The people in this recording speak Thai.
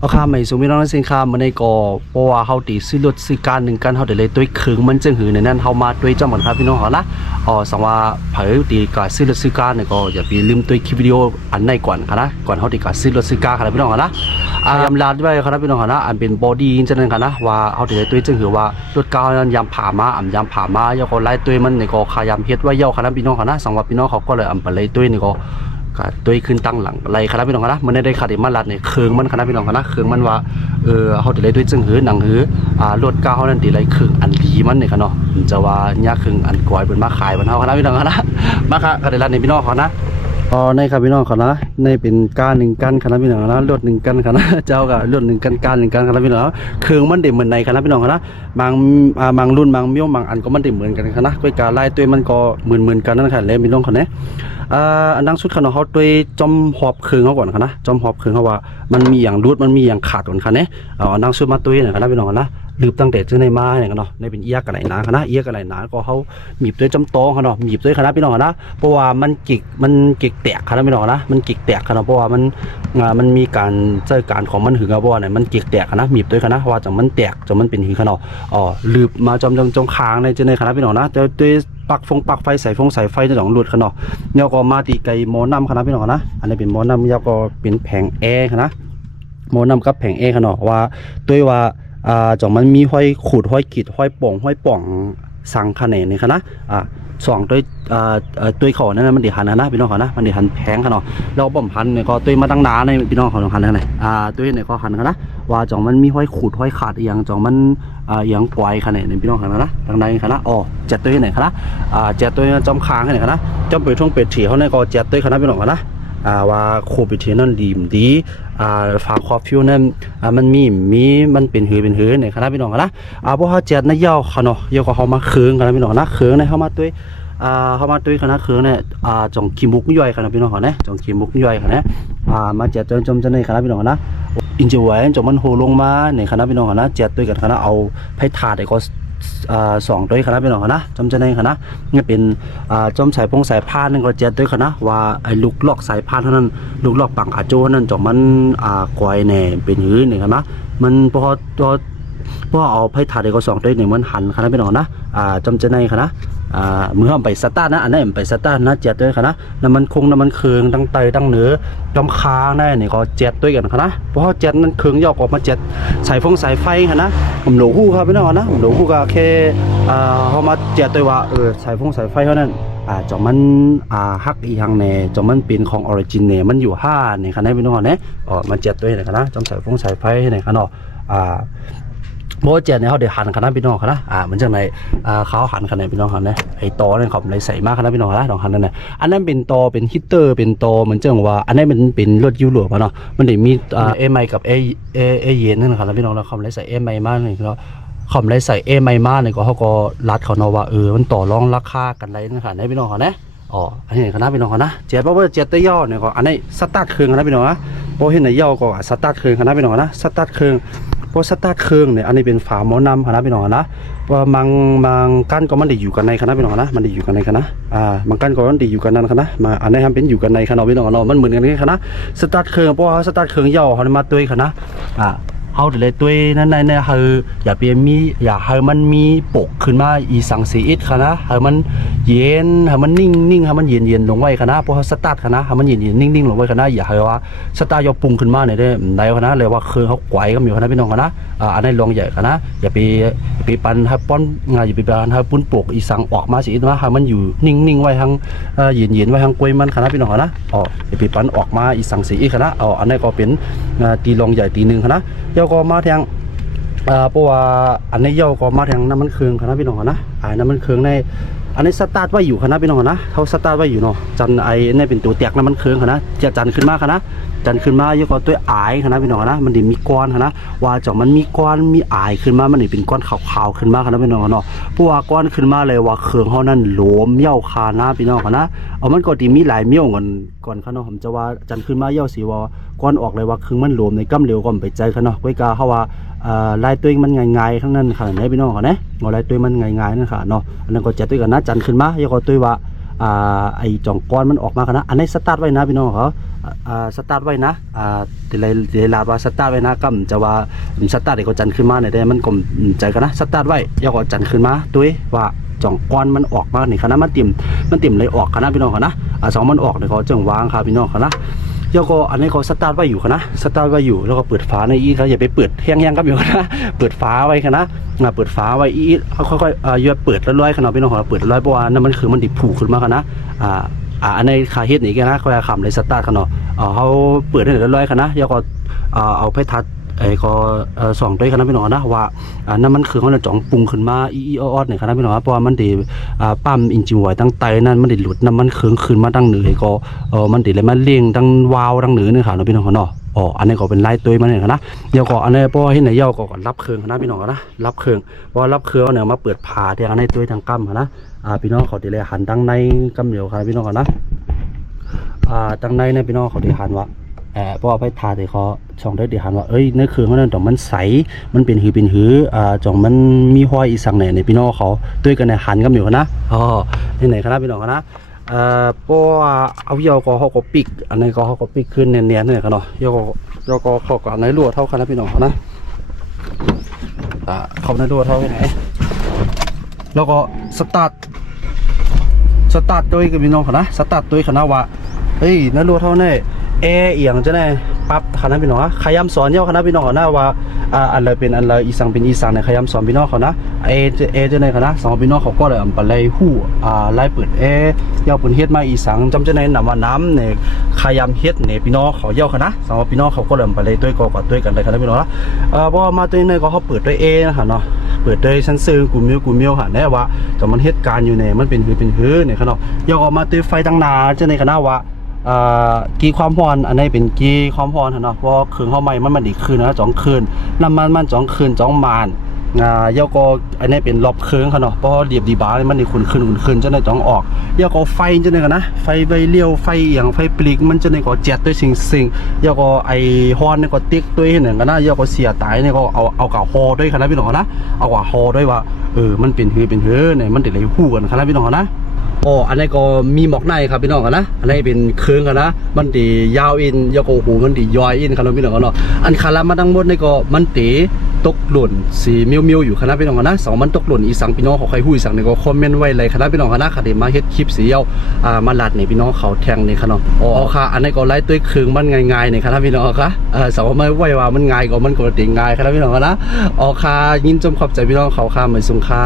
เอาค่าใหม่สูงไม่น้องสินค้ามันในก่อเพราะว่าเขาตีซื้อรถซื้อการหนึ่งกันเขาเดี๋ยวเลยตัวขึงมันจึงหือในนั้นเขามาตัวจอมกันครับพี่น้องเหรอนะสังว่าเผยตีการซื้อรถซื้อการเนี่ยก็อย่าไปลืมตัวคลิปวิดีโออันในก่อนครับนะก่อนเขาตีการซื้อรถซื้อการครับพี่น้องเหรอนะยำลาดด้วยครับพี่น้องเหรอนะอันเป็นบอดี้จะนั่นครับนะว่าเขาเดี๋ยวตัวจึงหือว่ารถก้าวนั้นยำผ่ามาอ่ำยำผ่ามาย่อก็ไล่ตัวมันเนี่ยก็ขายำเฮ็ดว่าย่อครับพี่น้องเหรอนะสังว่าพี่น้องเขาก็เลยอ่ำไปเลยตัวเนี่ยก็ตัวขึ้นตั้งหลังอะไรคณะพี่น้องคณะมันได้ขาดมันลัดเนี่ยเคืองมันคณะพี่น้องคณะเคืองมันว่าเขาติดเลยด้วยจึงหือหนังหือรถก้าวเขานั่นติดเลยเคืองอันดีมันเนี่ยกันเนาะจะว่ายากเคืองอันกวายเป็นมาขายบนเขาคณะพี่น้องคณะมาค่ะคณะรัดในพี่น้องเขานะในครับพี่น้องเขานะในเป็นการหนึ่งกันคณะพี่น้องนะรถหนึ่งกันคณะเจ้ากับรถหนึ่งกันการหนึ่งกันคณะพี่น้องเคืองมันเด่นเหมือนในคณะพี่น้องคณะบางรุ่นบางเมี่ยวบางอันก็มันเด่นเหมือนกันคณะด้วยการไล่ตัวมันก็เหมือนกันนั่นแหละเลยพี่น้องเขาเนี่ยอันดังสุดขนาดเขาด้วยจอมหอบคืนเขาก่อนค่ะนะจอมหอบคืนเขาว่ามันมีอย่างรูดมันมีอย่างขาดก่อนค่ะเนี่ยอันดังสุดมาตัวเนี่ยค่ะนะพี่น้องนะลืมตั้งแต่ซื้อในมาเนี่ยกันเนาะในเป็นเอียกันไหนหนาค่ะนะเอียกันไหนหนาก็เขาหมีบด้วยจำโตค่ะเนาะหมีบด้วยค่ะนะพี่น้องนะเพราะว่ามันกิกแตกค่ะนะพี่น้องนะมันกิกแตกค่ะเนาะเพราะว่ามันมีการเจอการของมันหือกระบอกเนี่ยมันกิกแตกค่ะนะหมีบด้วยค่ะนะว่าจังมันแตกจังมันเป็นหือค่ะเนาะลืมมาจมค้างในจะในค่ะนะพี่น้องนะจะด้วยปักไฟใส่ไฟจะหลุดขนาดเยาก็มาตีไก่หมอน้ำขนาดพี่น้องนะอันนี้เป็นหมอน้ำเยาก็เป็นแผงแอร์นะหมอน้ำกับแผงแอร์ขนาดว่าด้วยว่าจ่องมันมีห้อยขูดห้อยขีดห้อยป่องสังขนาดนี่นะสองด้วยเขานั่นมันเดือดหันนะพี่น้องเขานะมันเดือดหันแพงขนาดเราบ่มพันเนี่ยก็ด้วยมาตั้งนานในพี่น้องเขาหันนั่นเลยด้วยเนี่ยก็หันนะว่าจ่องมันมีห้อยขูดห้อยขาดอย่างจ่องมันอย่างปล่อยขนาดในพี่น้องเขานะทางในขนาดเจ็ดตัวไหนขนาดเจ็ดตัวจอมค้างขนาดนะจอมเปิดช่องเปิดถี่เขาเนี่ยก็เจ็ดตัวขนาดพี่น้องเขานะว่าโคปิเทนั่นดีฝาคอฟิวนั่นมันมันเป็นหือเนี่ยคณะพี่น้องนะเพราะเขาเจ็ดในเย้าเขาเนาะเย้าก็เขามาเคืองคณะพี่น้องนะเคืองในเขามาด้วยคณะเคืองเนี่ยจงขีมุกย่อยคณะพี่น้องเขาเนี่ยจงขีมุกย่อยคณะมาเจ็ดจนในคณะพี่น้องนะอินเจไว้จงมันโหลงมาในคณะพี่น้องนะเจ็ดด้วยกันคณะเอาไผ่ถาดไอ้ก็สองด้วยคณะพี่น้องนะจำจะในคณะนี่เป็นจอมสายพานนั่นก็เจ็ดด้วยคณะว่าไอ้ลูกลอกสายพานเท่านั้นลูกลอกปังอาโจนั่นจอมมันกอยเนี่ยเป็นหื้อเนี่ยคณะมันพอเอาไผ่ถาดไอ้ก็สองด้วยเนี่ยมันหันคณะพี่น้องนะจำจะในคณะเมื่อไปสตาร์นะอันนั้นไปสตาร์นะเจ็ดด้วยคณะน้ำมันคงน้ำมันเคืองตั้งไตตั้งเนื้อจอมค้างได้เนี่ยก็เจ็ดด้วยกันคณะเพราะเจ็ดนั้นเคืองยอกออกมาเจ็ดสายไฟคณะผมหลงคู่ครับพี่น้องนะผมหลงคู่ก็แค่เขามาเจ็ดตัวว่าสายไฟเท่านั้นจอมมันฮักอีหังเนี่ยจอมมันเป็นของออริจินเนี่ยมันอยู่5เนี่ยคณะพี่น้องเนี่ยมาเจ็ดตัวเนี่ยคณะจอมสายไฟเนี่ยคณะโบเจ็ดเนี่ยเขาเดี๋ยวหันคณะพี่น้องคณะเหมือนจังไหนเขาหันคณะพี่น้องหันเนี่ยไอ้ตอเนี่ยเขาเลยใส่มากคณะพี่น้องคณะลองหันนั่นแหละอันนั้นเป็นตอเป็นฮิตเตอร์เป็นตอเหมือนจังว่าอันนี้มันเป็นรถยุโรปเนาะมันได้มีเอไมกับเอเย็นนั่นคณะพี่น้องแล้วเขาเลยใส่เอไมมากเลยแล้วเขาเลยใส่เอไมมากเลยก็เขาก็รัดเขาเนาะว่ามันต่อรองราคากันไรนั่นค่ะในพี่น้องเขาเนี่ยอันนี้คณะพี่น้องเขานะเจ็ดเพราะว่าเจ็ดตัวย่อเนี่ยก็อันนี้สตาร์ทเครื่องคณะพี่น้องนะเพราะเห็นในย่อก็สตาร์ทเครื่องคณะพี่น้องนะสตาร์ทเครื่องพอสตาร์ทเครื่องเนี่ยอันนี้เป็นฝาหม้อนำคณะพี่น้องนะว่ามังกั้นก็มันได้อยู่กันในคณะพี่น้องนะมันได้อยู่กันในคณะมังกั้นก็มันได้อยู่กันนั้นคณะมาอันนี้ทำเป็นอยู่กันในคณะพี่น้องมันเหมือนกันคณะสตาร์ทเครื่องเพราะว่าสตาร์ทเครื่องย่อเขามาด้วยคณะเขาเลยด้วยนั่นเนี่ยคืออย่าเปลี่ยนอย่าให้มันมีปกขึ้นมาอีสังสีอิดคณะให้มันเย็นให้มันนิ่งให้มันเย็นลงไว้คณะเพราะสตาร์ทคณะให้มันเย็นนิ่งลงไว้คณะอย่าให้ว่าสตาร์ทยกปุ่งขึ้นมาเนี่ยได้คณะเลยว่าคือเขาไกวก็มีคณะพี่น้องคณะอันนี้ลองใหญ่คณะอย่าไปปันให้ป้อนอย่าไปปันให้ปุ้นปกอีสังออกมาสิว่าให้มันอยู่นิ่งไว้ทางเย็นไว้ทางกล้วยมันคณะพี่น้องคณะอย่าไปปันออกมาอีสังสีอิดคณะอันนี้ก็เป็นตีลองใหญ่ตีหนึ่งคณะเย้าก็มาแทงเพราะว่าอันนี้เย้าก็มาแทงน้ำมันเครื่องคณะพี่น้องนะน้ำมันเครื่องในอันนี้สตาร์ทไว้อยู่คณะพี่น้องนะเขาสตาร์ทไว้อยู่เนาะจันนี่เป็นตัวแตกน้ำมันเครื่องคณะจะจันขึ้นมาคณะจันขึ้นมาเย้าก็ตัวอายคณะพี่น้องนะมันดีมีก้อนคณะว่าจ่อมันมีก้อนมีอายขึ้นมามันเป็นก้อนขาวๆขึ้นมาคณะพี่น้องเนาะเพราะว่าก้อนขึ้นมาเลยว่าเครื่องเขานั่นหลวมเย้าคานะพี่น้องคณะมันก็ดีมีหลายเมี่ยวก่อนคณะผมจะว่าจันขึ้นมาเย้าสีว่าก้อนออกเลยว่าเครื่องมันหลวมในกำเร็วก็ไปใจคณะไว้กาเขาว่าลายตัวมันง่ายๆทั้งนั้นค่ะไหนพี่น้องเขาเนี่ยลายตัวมันง่ายๆนั่นค่ะเนาะอันนั้นก็จะตัวกันนะจันขึ้นมาเย้าก็ตัวว่า ไอจ่องก้อนมันออกมากันนะอันนี้สตาร์ทไว้นะพี่น้องเขาสตาร์ทไว้นะแต่เลยลาดว่าสตาร์ทไว้นะก็จะว่าสตาร์ทเด็กก็จันขึ้นมาเนี่ยได้มันกลมใจกันนะสตาร์ทไว้ยาก็จันขึ้นมาด้วยว่าจ่องก้อนมันออกมาในคณะมันติ่มเลยออกคณะพี่น้องเขานะสองมันออกเนี่ยเขาจังวางครับพี่น้องเขานะยาก็อันนี้เขาสตาร์ทไว้อยู่คณะสตาร์ทไว้อยู่แล้วก็เปิดฝาในอีเขาอย่าไปเปิดแห้งๆครับอยู่คณะเปิดฝาไว้คณะเปิดฝาไว้อีค่อยๆอย่าเปิดแล้วร้อยคณะพี่น้องเขาเปิดร้อยเพราะว่านั่นมันคือมันดิผูกขึ้นมาคณะอันในคาเฮ็ดนี่กันนะเขาจะขำเลยสตาร์ทกันเนาะเขาเปิดได้เรียบร้อยกันนะแล้วก็เอาไปทัดไอ้ก็ส่องด้วยกันนะพี่น้องนะว่านั่นมันคือเขาจะจ่องปรุงขึ้นมาออดเนี่ยครับพี่น้องเพราะว่ามันดีปั๊มอินจินไว้ตั้งไตนั่นมันดีหลุดนั่นมันเคืองขึ้นมาตั้งเหนือก็มันดีเลยมันเลี้ยงตั้งวาวตั้งเหนือเนี่ยครับพี่น้องเนาะอันนี้ก็เป็นไล่ตัวมันเนี่ยนะเดี๋ยวก็อันนี้พอให้ในเย้าก็รับเครื่องนะพี่น้องนะรับเครื่องพอรับเครื่องเนี่ยมาเปิดผ่าเดี๋ยวอันนี้ตัวทางกั้มนะพี่น้องเขาดีเลยหันตั้งในกั้มเดียวครับพี่น้องนะตั้งในเนี่ยพี่น้องเขาดีหันว่าเพราะว่าไปทาเดี๋ยวเขาช่องได้ดีหันว่าเอ้ยเนื้อเครื่องเขาเนี่ยจ่องมันใสมันเป็นหือจ่องมันมีห้อยอีสังเนี่ยในพี่น้องเขาด้วยกันในหันกั้มเดียวนะที่ไหนครับพี่น้องนะเพราะว่าเอาเยาก็เขาก็ปิกอันนี้ก็เขาก็ปิกขึ้นเนียนๆเนี่ยกันเนาะเยาก็เขาก็ในรั่วเท่ากันนะพี่น้องนะเขาในรั่วเท่าไหนแล้วก็สตาร์ทด้วยกับพี่น้องเขานะสตาร์ทด้วยเขานะว่าเฮ้ยในรั่วเท่านี้เอียงจะได้ปั๊บคณะพี่น้องขยำสอนเย้าคณะพี่น้องเขานะว่าอะไรเป็นอะไรอีสังเป็นอีสังในขยำสอนพี่น้องเขานะจะในคณะสองพี่น้องเขาก็เลยไปไล่หู้ไล่เปิดเย้าเปิดเฮ็ดมาอีสังจำจะในนำว่าน้ำเนี่ยขยำเฮ็ดเนี่ยพี่น้องเขาเย้าคณะสองพี่น้องเขาก็เลยไปไล่ด้วยก็ด้วยกันเลยคณะพี่น้องนะเพราะมาตัวนี้เขาเปิดด้วยนะคะเนาะเปิดด้วยชั้นซื้อกูมิวค่ะแน่ว่าแต่มันเหตุการณ์อยู่เนี่ยมันเป็นเนี่ยคณะเย้าออกมาตัวไฟตั้งนาจะในคณะว่ากีความพรอันนี้เป็นกีความพรเนาะเพราะคืนเข้าไม่มันดีคืนนะ2 คืนน้ำมัน2 คืน2 มานเยาก็อันนี้เป็นรอบเครื่องเนาะเพราะเดียบดีบ้ามันดีคืนจะได้2 ออกเยาก็ไฟจะได้กันนะไฟใบเลี้ยวไฟอย่างไฟปลีกมันจะได้ก็เจ็ดด้วยสิ่งเยาก็ไอฮอนเนี่ยก็ติ๊กด้วยหนึ่งกันนะเยาก็เสียตายเนี่ยก็เอากับฮอด้วยกันนะพี่น้องนะเอากับฮอด้วยว่ามันเป็นเนี่ยมันติดเลยคู่กันครับพี่น้องนะอันนี้ก็มีหมอกในครับพี่น้องกันนะอันนี้เป็นเครื่องกันนะมันตียาวอินยาโกหูมันตีย้อยอินครับพี่น้องกันเนาะอันคารามาทั้งหมดนี่ก็มันตีตกหล่นสีมิวอยู่คณะพี่น้องกันนะ2มันตกหล่นอีสังพี่น้องเขาใครหู้อีสังนี่ก็คอมเมนต์ไว้เลยคณะพี่น้องกันนะคดีมาเฮ็ดคลิปสีเยามาลัดนี่พี่น้องเขาแทงนี่ครับเนาะค่ะอันนี้ก็ไล่ตัวเครื่องมันง่ายๆนี่คณะพี่น้องค่ะ2ไม่ไว้ว่ามันง่ายก็มันก็ตีง่ายคณะพี่น้องกันนะค่ะยินจมขอบใจพี่น้องเขาค่ะเหมือนสงค่า